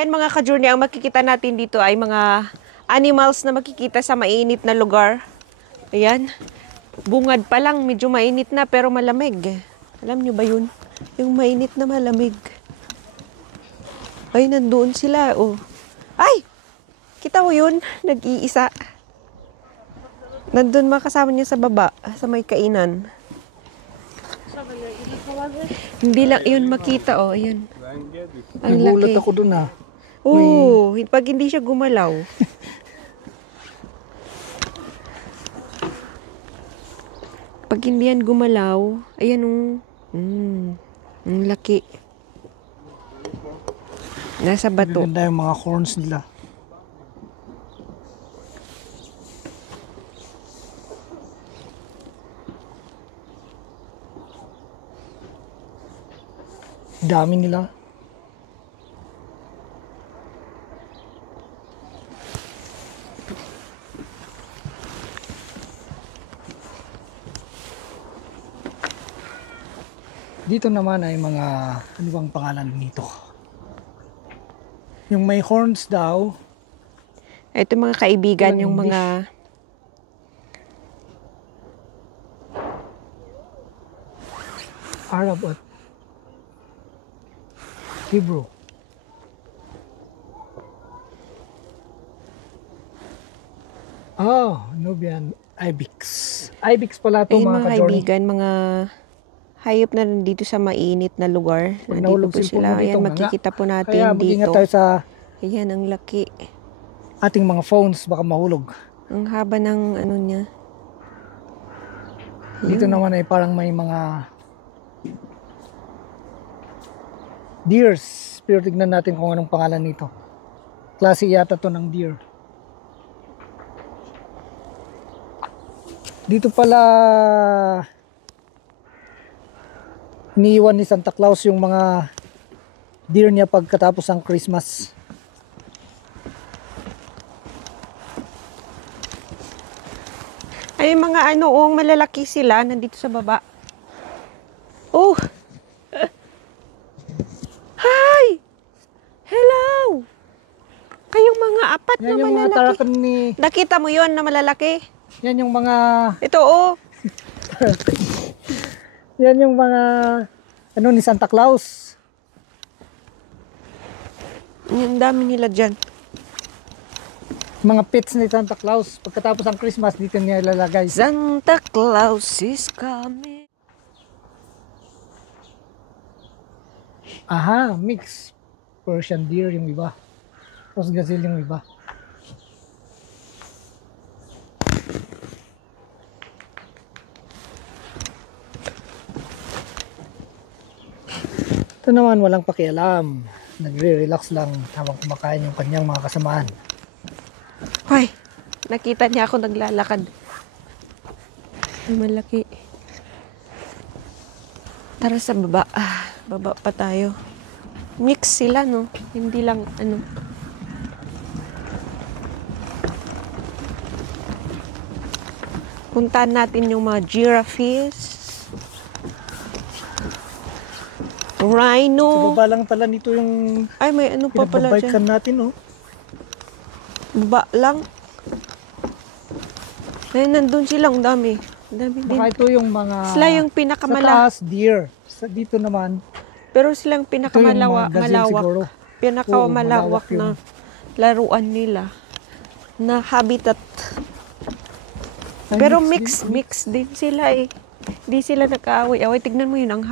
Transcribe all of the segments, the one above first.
Ayan mga ka-journey, ang makikita natin dito ay mga animals na makikita sa mainit na lugar. Ayan. Bungad pa lang, medyo mainit na pero malamig. Alam nyo ba yun? Yung mainit na malamig. Ay, nandoon sila. Oh. Ay! Kita mo yun? Nag-iisa. Nandun makasama niya sa baba, sa may kainan. Hindi lang yun makita, oh. Ayan. Ang Nagulat laki. ako dun ah. Oo, pag hindi siya gumalaw. Pag hindi yan gumalaw, ayan oh. Ang laki. Nasa bato. Ganda yung mga horns nila. Dami nila. Dito naman ay mga, ano bang pangalan nito? Yung may horns daw. Ito mga kaibigan, Walang yung English. mga Arab at Hebrew. Oh, Nubian Ibex. Ibex pala ito ayun mga mga ka-journey. kaibigan, mga hayop na nandito sa mainit na lugar. Pag Nandito nahulog po cellphone sila. mo dito, Ayan, nga. makikita po natin Kaya mag-ingat dito. tayo sa Ayan, ang laki. ating mga phones, baka mahulog. Ang haba ng ano niya. Dito naman ay parang may mga deers. Pero tignan natin kung anong pangalan nito. Klase yata to ng deer. Dito pala iniiwan ni Santa Claus yung mga deer niya pagkatapos ng Christmas. Ay, mga ano, oh, malalaki sila. Nandito sa baba. Oh! Hi! Hello! Kayong mga apat Yan na yung mga malalaki. tarakan ni... Nakita mo yon na malalaki? Yan yung mga... Ito, oh. Yan yung mga... Ano ni Santa Claus. Ang dami nila dyan. Mga pets ni Santa Claus. Pagkatapos ng Christmas, dito niya ilalagay. Santa Claus is coming. Aha, mix. Persian deer yung iba. Tapos gazelle yung iba. Ito naman walang pakialam. Nagre-relax lang habang kumakain yung kanyang mga kasamaan. Hoy, nakita niya ako naglalakad. Ay, malaki. Tara sa baba. Ah, baba pa tayo. Mix sila, no? Hindi lang, ano. Puntahan natin yung mga giraffes. Sa Rhino. baba lang pala nito yung Ay, may ano pa pala dyan. pinagbabikan natin, oh. Baba lang. Ay, nandun silang dami. Dami din. Baka ito yung mga... Sila yung Sa pinakamala. taas, deer. Dito naman, Pero silang ito yung mga gazelle siguro. pinakamalawak Oo, malawak na laruan nila na habitat. Ay, Pero mix mix din sila eh. Hindi sila nag-aaway-away. Tignan mo yun, ang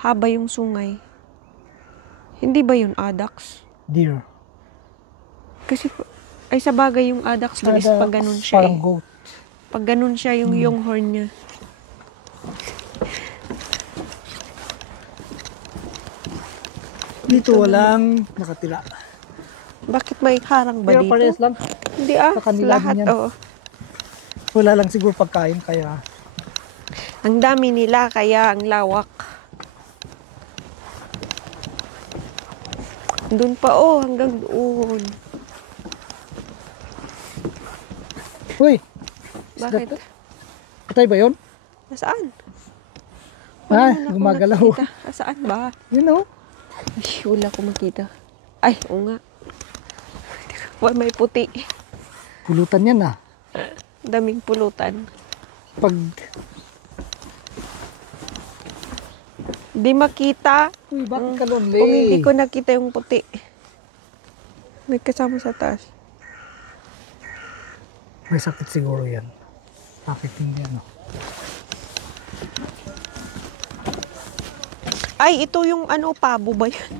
haba yung sungay. Hindi ba yun Adax? Deer. Kasi, ay sa bagay yung Adax doon is Adax, pag ganun siya parang eh. goat. Pag ganun siya yung horn niya. Dito walang nakatira. Bakit may harang ba Pero dito? parehas lang. Hindi ah, Sa kanila lahat din yan. oo. Wala lang siguro pagkain kaya Ang dami nila kaya ang lawak. Doon pa oh, hanggang doon. Uy! Bakit? Patay ba yun? Nasaan? Ah, Wala akong gumagalaw. nakikita. Saan ba? You know? Ay, wala ko makita. Ay, oo nga. Why may puti? Pulutan yan ah. Daming pulutan. Pag Di makita. uy, bakit ka lonely? Kung hindi ko nakita yung puti. May kasama sa taas. May sakit siguro yan. Bakit hindi ano? Ay, ito yung ano, pabo ba yan?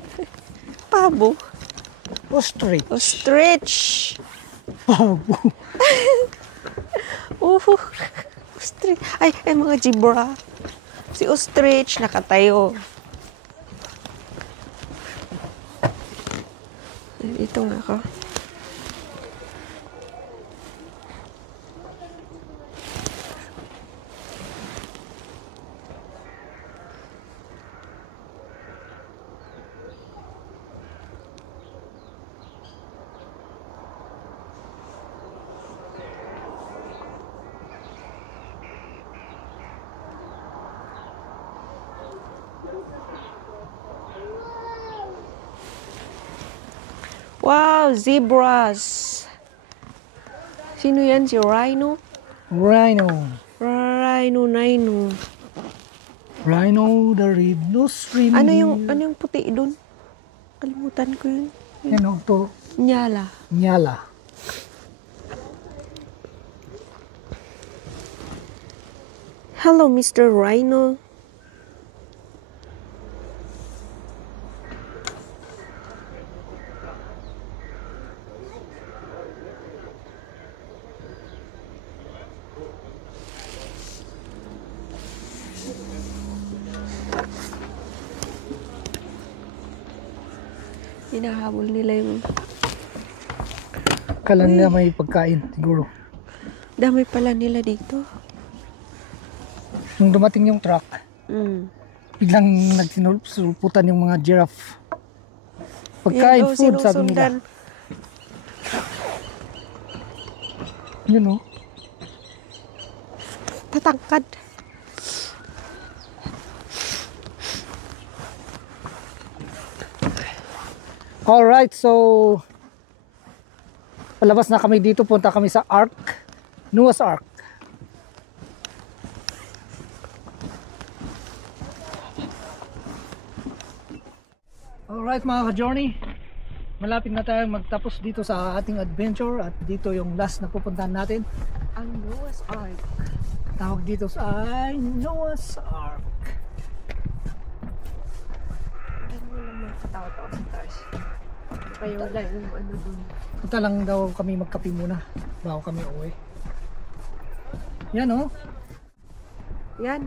Pabo. Ostrich. Ostrich. Pabo. Ostrich. Ay, mga zebra. Si ostrich nakatayo. Dito nga ako. Wow, zebras. Sino yan? Si Rhino? Rhino. Rhino. Rhino the red-nosed reindeer. Ano yung puti doon? Kalimutan ko yun. Ano to? Nyala. Nyala. Hello, Mr. Rhino. Hinahabol nila yung... Akala nila may pagkain siguro. Dami pala nila dito. Nung dumating yung truck, biglang nagsinulputan yung mga giraffe. Pagkain, Yan, food, sabi nila. sinusundan. Yun o. Tatangkad. Alright, so palabas na kami dito, punta kami sa Ark, Noah's Ark. Alright mga ka-journey, malapit na tayong magtapos dito sa ating adventure at dito yung last na pupuntahan natin. Ang Noah's Ark. Tawag dito sa Noah's Ark. Ano lang mga katawa-tawa sa taas. Kaya wala yung ano dun. Punta lang daw kami magkape muna bago kami uwi. Yan o. Yan.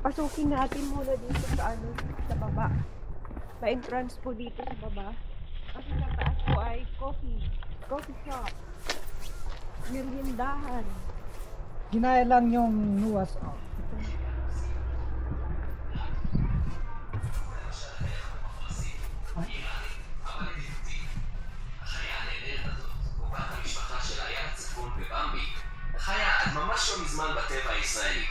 Pasukin natin muna dito sa ano, sa baba. Pa-entrance po dito sa baba. Kasi sa taas po ay coffee shop. Meriendahan. Ginaya lang yung Noah's Ark. חיה עד ממש לא מזמן בטבע הישראלי.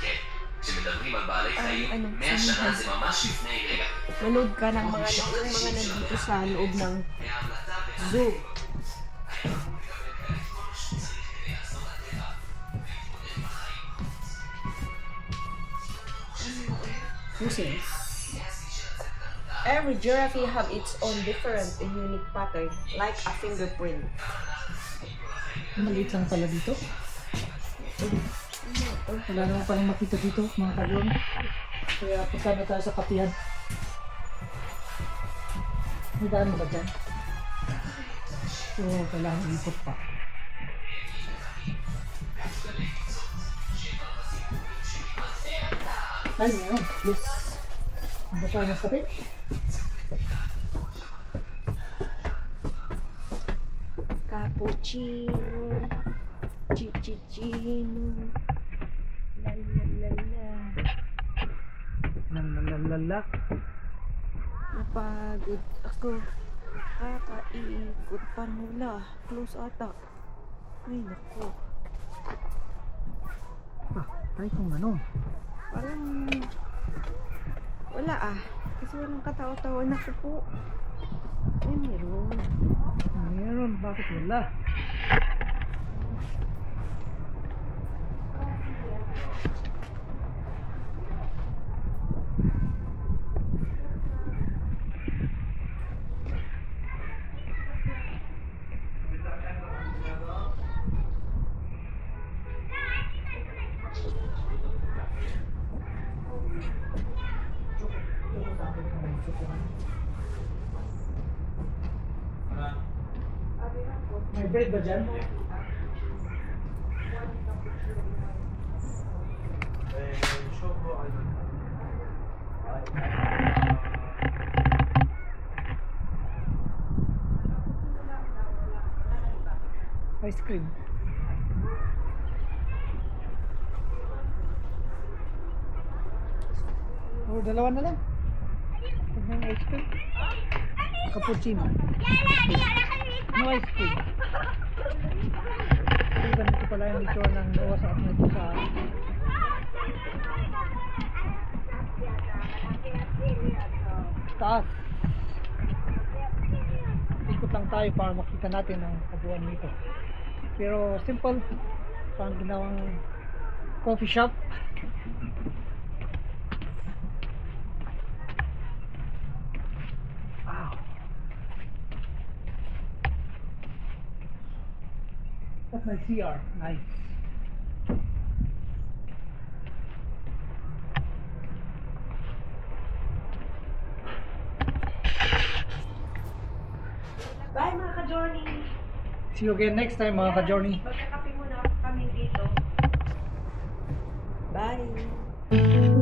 כן, כשמדברים על בעלי חיים, 100 שנה זה ממש לפני רגע. Manood ka ng mga nandito sa loob ng zoo. Every giraffe have its own different and unique pattern, like a fingerprint. Maliit lang pala dito. Wala naman palang makita dito mga kalyon. Kaya punta na tayo sa kapihan. May daan mo ba dyan? So kailangan ikot pa. Ay, ngayon. Yes. Ano tayo ng kape? Cappuccino, chichichino, la la la la. Lalalala. Napagod ako. Kakaikot pa mula. Close ata. Ay, naku. Ay kung ano. Parang Wala ah. Kasi walang katao-tao na po. Ay, meron. Meron, bakit wala? May bread ba dyan? Ice cream. Oh, dalawa na lang. Huwag na yung ice cream. Cappuccino. No ice cream. So, ganito pala yung itsura ng WhatsApp na ito sa taas. Ikot lang tayo para makita natin ang kabuuan nito. Pero simple, parang ginawang coffee shop. Wow. That's my CR. Nice. Bye mga ka-journey. See you again next time mga ka-journey. Magkakape muna kami dito. Bye.